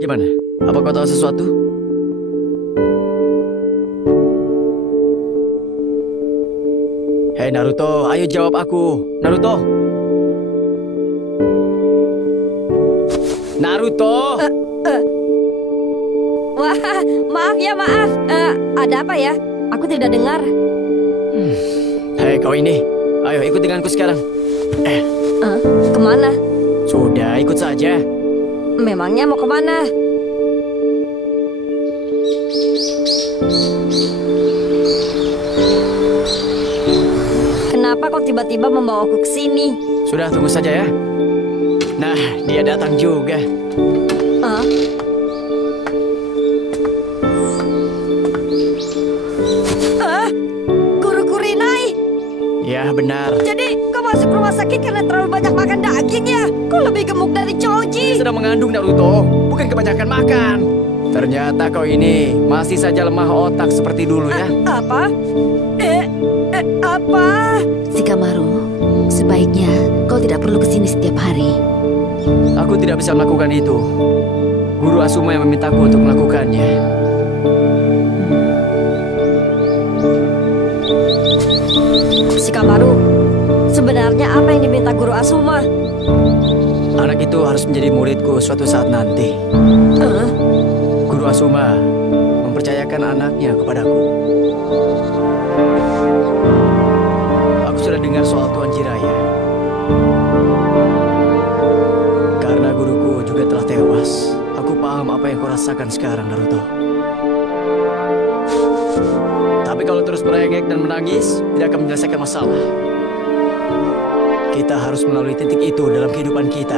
Gimana? Apa kau tahu sesuatu? Hei Naruto, ayo jawab aku. Naruto. Naruto. Wah, maaf ya, maaf. Ada apa ya? Aku tidak dengar. Hei kau ini, ayo ikut denganku sekarang. Kemana? Sudah, ikut saja. Memangnya mau kemana? Kenapa kau tiba-tiba membawaku ke sini? Sudah, tunggu saja ya. Nah, dia datang juga. Guru Kurinai. Ya, benar. Jadi kau masuk rumah sakit karena terlalu banyak makan daging ya? Kau lebih gemuk dari Choji. Sedang mengandung Naruto, bukan kebanyakan makan. Ternyata kau ini masih saja lemah otak seperti dulu ya. Apa? Apa? Shikamaru, sebaiknya kau tidak perlu kesini setiap hari. Aku tidak bisa melakukan itu. Guru Asuma yang memintaku untuk melakukannya. Shikamaru, sebenarnya apa yang diminta Guru Asuma? Anak itu harus menjadi muridku suatu saat nanti. Guru Asuma mempercayakan anaknya kepadaku. Aku sudah dengar soal Tuan Jiraiya. Karena guruku juga telah tewas, aku paham apa yang kau rasakan sekarang, Naruto. Tapi kalau terus merengek dan menangis, tidak akan menyelesaikan masalah. Kita harus melalui titik itu dalam kehidupan kita.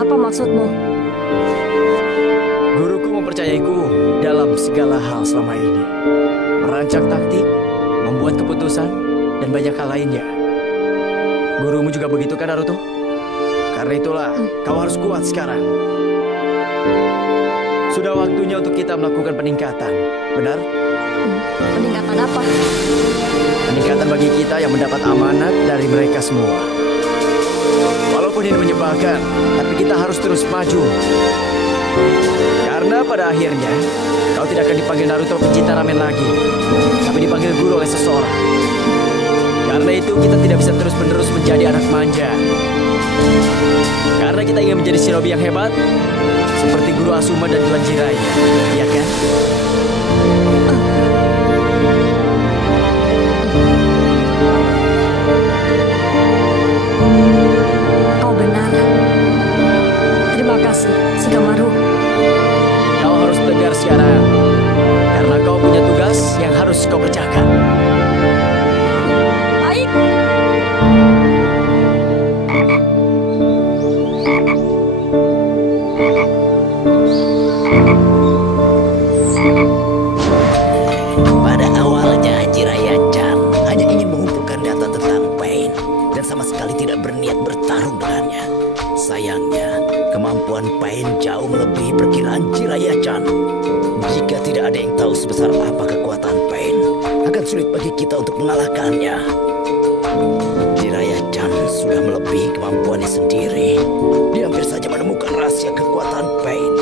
Apa maksudmu? Guruku mempercayaiku dalam segala hal selama ini. Merancang taktik, membuat keputusan, dan banyak hal lainnya. Gurumu juga begitu kan, Naruto? Karena itulah, kau harus kuat sekarang. Sudah waktunya untuk kita melakukan peningkatan, benar? Peningkatan apa? Peningkatan bagi kita yang mendapat amanat dari mereka semua. Walaupun ini menyebalkan, tapi kita harus terus maju. Karena pada akhirnya, kau tidak akan dipanggil Naruto pencinta ramen lagi, tapi dipanggil guru oleh seseorang. Karena itu kita tidak bisa terus-menerus menjadi anak manja. Karena kita ingin menjadi shinobi yang hebat, seperti Guru Asuma dan Tuan Jiraiya, ya kan? Kau benar. Terima kasih, Shikamaru. Kau harus tegar sekarang, karena kau punya tugas yang harus kau kerjakan. Baik. Pada awalnya Jiraiya-chan hanya ingin mengumpulkan data tentang Pain dan sama sekali tidak berniat bertarung dengannya. Sayangnya, kemampuan Pain jauh melebihi perkiraan Jiraiya-chan. Jika tidak ada yang tahu sebesar apa kekuatan Pain, akan sulit bagi kita untuk mengalahkannya. Jiraiya-chan sudah melebihi kemampuannya sendiri. Dia hampir saja menemukan rahasia kekuatan Pain.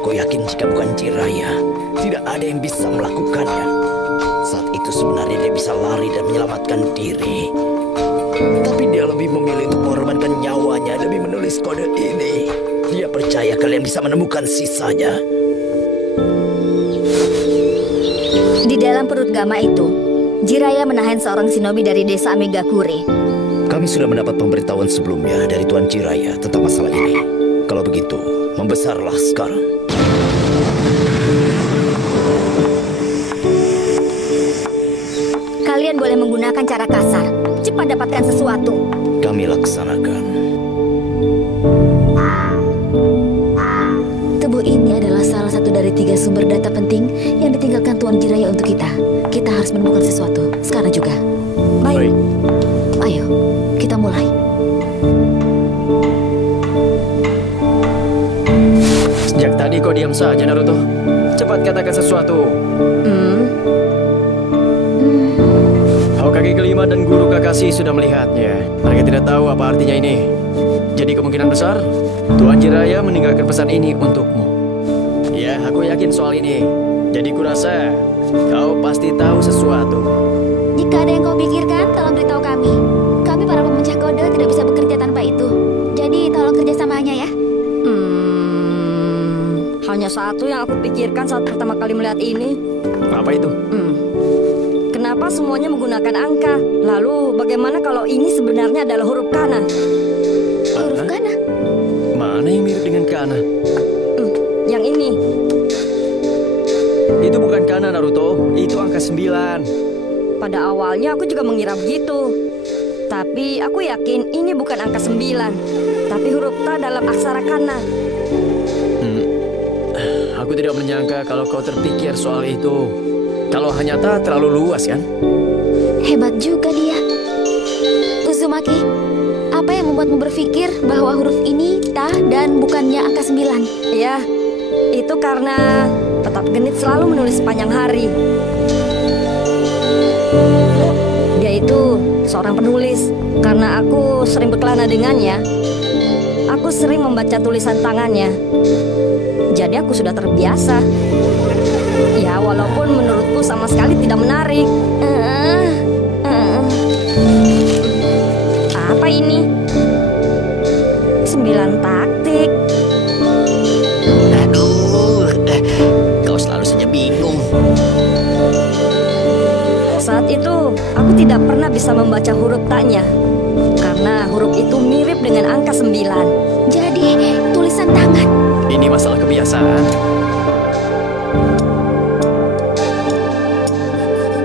Aku yakin jika bukan Jiraiya, tidak ada yang bisa melakukannya. Saat itu sebenarnya dia bisa lari dan menyelamatkan diri. Tapi dia lebih memilih untuk mengorbankan nyawanya demi menulis kode ini. Dia percaya kalian bisa menemukan sisanya. Di dalam perut Gama itu, Jiraiya menahan seorang shinobi dari desa Amegakure. Kami sudah mendapat pemberitahuan sebelumnya dari Tuan Jiraiya tentang masalah ini. Kalau begitu, membesarlah sekarang. Kalian boleh menggunakan cara kasar. Cepat dapatkan sesuatu. Kami laksanakan. Tubuh ini adalah salah satu dari 3 sumber data penting yang ditinggalkan Tuan Jiraiya untuk kita. Kita harus menemukan sesuatu. Sekarang juga. Baik. Ayo, kita mulai. Sejak tadi kau diam saja, Naruto. Cepat katakan sesuatu. Hokage kelima dan guru Kakashi sudah melihatnya. Mereka tidak tahu apa artinya ini. Jadi kemungkinan besar, Tuan Jiraya meninggalkan pesan ini untukmu. Ya, aku yakin soal ini. Jadi kurasa kau pasti tahu sesuatu. Jika ada yang kau pikirkan, tolong beritahu kami. Kami para pemecah kode tidak bisa bekerja tanpa itu. Jadi tolong kerjasamanya ya. Hanya satu yang aku pikirkan saat pertama kali melihat ini. Apa itu? Kenapa semuanya menggunakan angka? Lalu bagaimana kalau ini sebenarnya adalah huruf kana? Huruf kana. Mana yang mirip dengan kana? Yang ini. Itu bukan kana, Naruto. Itu angka 9. Pada awalnya aku juga mengira begitu. Tapi aku yakin ini bukan angka 9, tapi huruf ta dalam aksara kana. Aku tidak menyangka kalau kau terpikir soal itu. Kalau hanya ta terlalu luas kan? Hebat juga dia. Uzumaki, apa yang membuatmu berpikir bahwa huruf ini ta dan bukannya angka 9? Ya, itu karena Petap Genit selalu menulis sepanjang hari. Dia itu seorang penulis. Karena aku sering berkelana dengannya, aku sering membaca tulisan tangannya. Jadi aku sudah terbiasa. Ya, walaupun menurutku sama sekali tidak menarik. Apa ini? 9 taktik. Aduh, kau selalu saja bingung. Saat itu, aku tidak pernah bisa membaca huruf taknya. Karena huruf itu mirip dengan angka 9. Jadi, tulisan tangan. Ini masalah kebiasaan.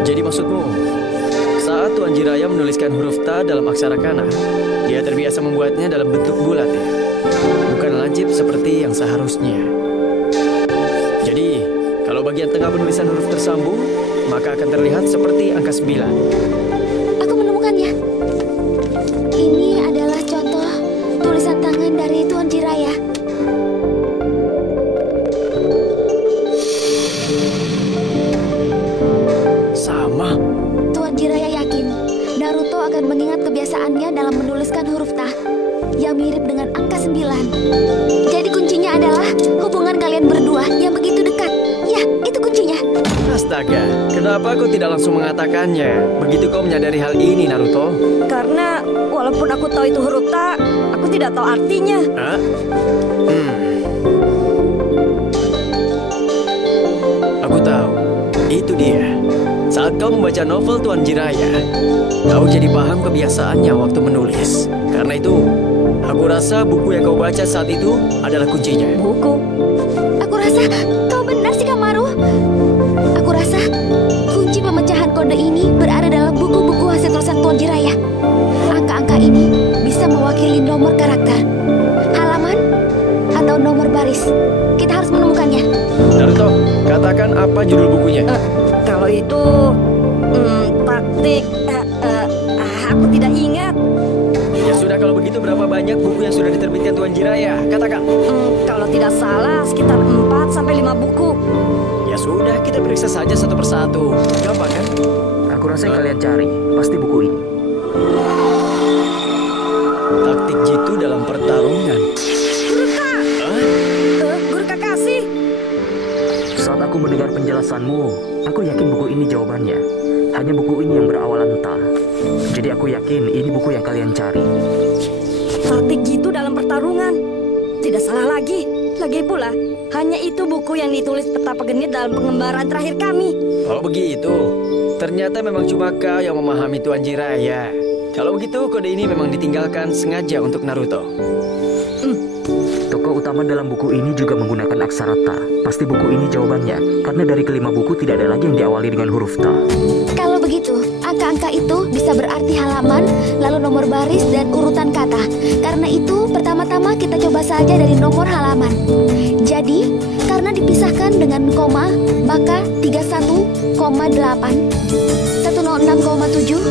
Jadi maksudmu, saat Tuan Jiraya menuliskan huruf ta dalam aksara kana, dia terbiasa membuatnya dalam bentuk bulat ya? Bukan lancip seperti yang seharusnya. Jadi, kalau bagian tengah penulisan huruf tersambung, maka akan terlihat seperti angka 9. Aku menemukannya. Ini adalah contoh tulisan tangan dari Tuan Jiraya. Sama. Tuan Jiraya yakin Naruto akan mengingat kebiasaannya dalam menuliskan huruf ta yang mirip dengan angka 9. Jadi kuncinya adalah hubungan kalian berdua yang begitu dekat. Ya, itu kuncinya. Astaga, kenapa kau tidak langsung mengatakannya? Begitu kau menyadari hal ini, Naruto? Karena walaupun aku tahu itu huruf ta, aku tidak tahu artinya. Hah? Aku tahu. Itu dia. Saat kau membaca novel Tuan Jiraya, kau jadi paham kebiasaannya waktu menulis. Karena itu, aku rasa buku yang kau baca saat itu adalah kuncinya. Buku. Aku rasa kau benar sih, Kamaru. Aku rasa kunci pemecahan kode ini berada dalam buku-buku hasil tulisan Tuan Jiraya. Angka-angka ini bisa mewakili nomor karakter, halaman, atau nomor baris. Kita harus menemukannya. Naruto, katakan apa judul bukunya? Kalau itu taktik, aku tidak ingat. Ya sudah, kalau begitu berapa banyak buku yang sudah diterbitkan Tuan Jiraya? Katakan. Kalau tidak salah sekitar 4-5 buku. Ya sudah, kita periksa saja satu persatu. Gampang kan? Aku rasa yang kalian cari pasti buku ini. Taktik jitu dalam pertarungan. Guru Kakashi. Saat aku mendengar penjelasanmu, aku yakin buku ini jawabannya. Hanya buku ini yang berawalan ta. Jadi aku yakin ini buku yang kalian cari. Taktik jitu dalam pertarungan. Tidak salah lagi. Lagi pula, hanya itu buku yang ditulis Petapa Genit dalam pengembaraan terakhir kami. Oh begitu. Ternyata memang cuma kau yang memahami Tuan Jiraya. Kalau begitu, kode ini memang ditinggalkan sengaja untuk Naruto. Tokoh utama dalam buku ini juga menggunakan aksara ta. Pasti buku ini jawabannya. Karena dari kelima buku tidak ada lagi yang diawali dengan huruf ta. Kalau begitu, angka-angka itu bisa berarti halaman, lalu nomor baris dan urutan kata. Karena itu, pertama-tama kita coba saja dari nomor halaman. Jadi, karena dipisahkan dengan koma, maka 31,8, 106,7,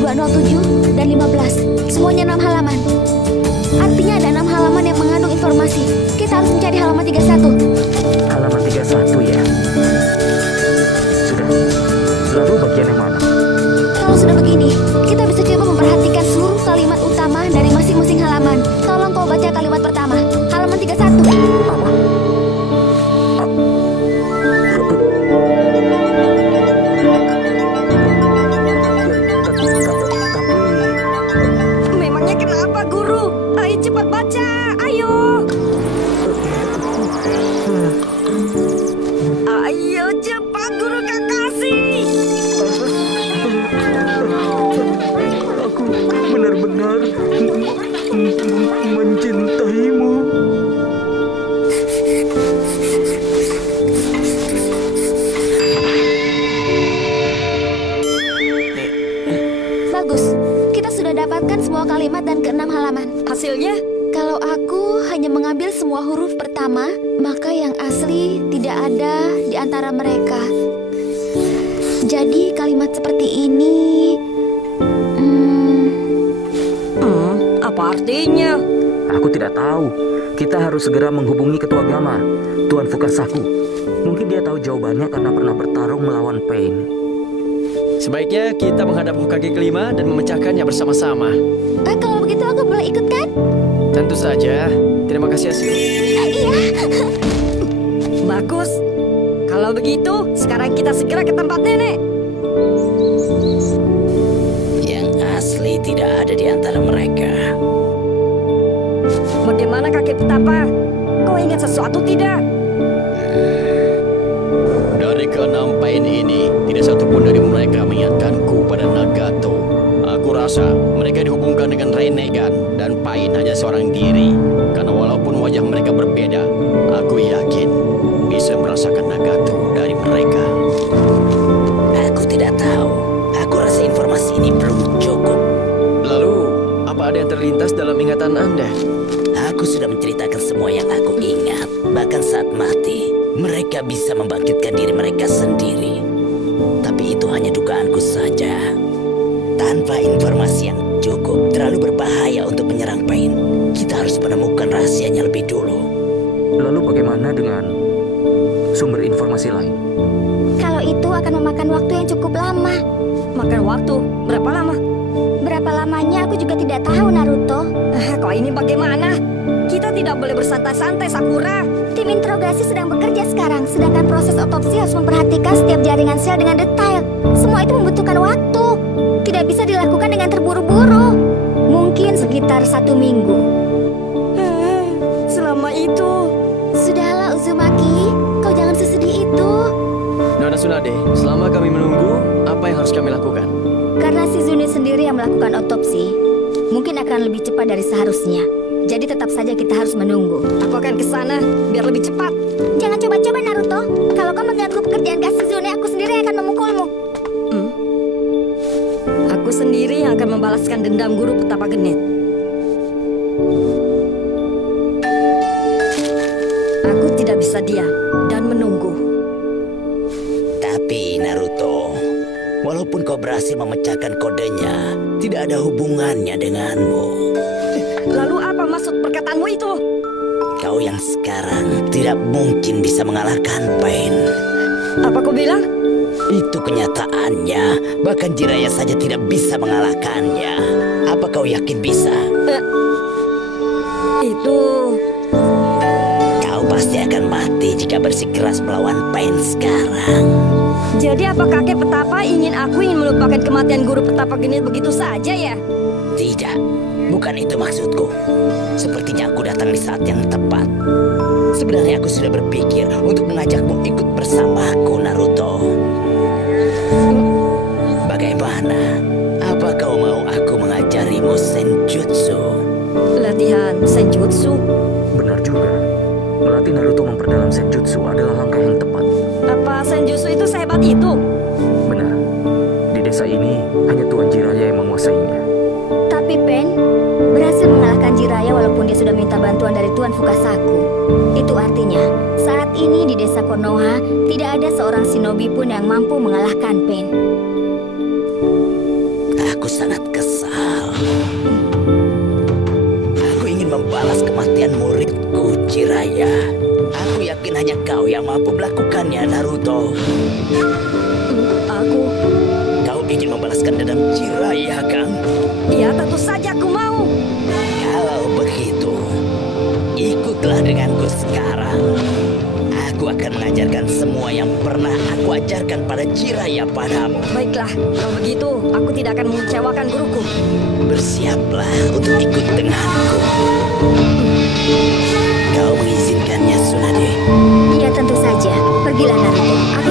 207, dan 15. Semuanya 6 halaman. Artinya ada 6 halaman yang mengandung informasi. Kita harus mencari halaman 31. Halaman 31 ya. Sudah. Lalu bagian yang mana? Kalau sudah begini, kita bisa coba memperhatikan seluruh kalimat utama dari masing-masing halaman. Tolong kau baca kalimat pertama. semua huruf pertama, maka yang asli tidak ada di antara mereka. Jadi kalimat seperti ini... Apa artinya? Aku tidak tahu. Kita harus segera menghubungi ketua Gama, Tuan Fukasaku. Mungkin dia tahu jawabannya karena pernah bertarung melawan Pain. Sebaiknya kita menghadap Hokage kelima dan memecahkannya bersama-sama. Kalau begitu aku boleh ikut kan? Tentu saja. Terima kasih, Asio. Iya. Bagus. Kalau begitu, sekarang kita segera ke tempat nenek. Yang asli tidak ada di antara mereka. Bagaimana kakek petapa? Kau ingat sesuatu tidak? Dari keenam Pain ini, tidak satupun dari mereka mengingatkanku pada Nagato. Aku rasa mereka dihubungkan dengan Rinnegan dan Pain hanya seorang diri. Karena walaupun wajah mereka berbeda, aku yakin bisa merasakan Nagato dari mereka. Aku tidak tahu. Aku rasa informasi ini belum cukup. Lalu, apa ada yang terlintas dalam ingatan Anda? Aku sudah menceritakan semua yang aku ingat. Bahkan saat mati, mereka bisa membangkitkan diri mereka sendiri. Tapi itu hanya dugaanku saja. Tanpa informasi yang cukup, terlalu berbahaya untuk menyerang Pain. Kita harus menemukan rahasianya lebih dulu. Lalu bagaimana dengan sumber informasi lain? Kalau itu akan memakan waktu yang cukup lama. Makan waktu berapa lama? Berapa lamanya aku juga tidak tahu, Naruto. Kau ini bagaimana? Kita tidak boleh bersantai-santai, Sakura. Tim interogasi sedang bekerja sekarang, sedangkan proses otopsi harus memperhatikan setiap jaringan sel dengan detail. Semua itu membutuhkan waktu. Tidak bisa dilakukan dengan terburu-buru. Mungkin sekitar 1 minggu. Selama itu, Sudahlah, Uzumaki. Kau jangan sesedih itu. Nona Tsunade, selama kami menunggu, apa yang harus kami lakukan? Karena si Zuni sendiri yang melakukan otopsi, mungkin akan lebih cepat dari seharusnya. Jadi tetap saja kita harus menunggu. aku akan ke sana biar lebih cepat. Jangan coba-coba, Naruto. Kalau kau mengganggu pekerjaan Kak Shizune, aku sendiri yang akan memukulmu. Aku sendiri yang akan membalaskan dendam guru petapa genit. Aku tidak bisa diam dan menunggu. Tapi Naruto, walaupun kau berhasil memecahkan kodenya, tidak ada hubungannya denganmu. Lalu apa maksud perkataanmu itu? Kau yang sekarang tidak mungkin bisa mengalahkan Pain. Apa kau bilang? Itu kenyataannya. Bahkan Jiraiya saja tidak bisa mengalahkannya. Apa kau yakin bisa? Itu... Kau pasti akan mati jika bersikeras melawan Pain sekarang. Jadi apa kakek petapa ingin melupakan kematian guru petapa genit begitu saja ya? Tidak, bukan itu maksudku. Sepertinya aku datang di saat yang tepat. Sebenarnya aku sudah berpikir untuk mengajakmu ikut bersamaku, Naruto. Bagaimana? Apa kau mau aku mengajarimu senjutsu? Latihan senjutsu? Benar juga. Melatih Naruto memperdalam senjutsu adalah langkah yang tepat. Apa senjutsu itu sehebat itu? Benar. Di desa ini hanya Tuan Jiraiya yang menguasainya. Tapi Pen berhasil mengalahkan Jiraiya walaupun dia sudah minta bantuan dari Tuan Fukasaku. Itu artinya saat ini di desa Konoha tidak ada seorang shinobi pun yang mampu mengalahkan Pen. Aku sangat kesal. Aku ingin membalas kematian muridku, Jiraiya. Aku yakin hanya kau yang mampu melakukannya, Naruto. Kau ingin membalaskan dendam Jiraiya, kan? Ya tentu saja aku mau. Kalau begitu, ikutlah denganku sekarang. Aku akan mengajarkan semua yang pernah aku ajarkan pada Jiraiya padamu. Baiklah, kalau begitu aku tidak akan mengecewakan guruku. Bersiaplah untuk ikut denganku. Kau mengizinkannya, Tsunade? Iya tentu saja. Pergilah Naruto. Aku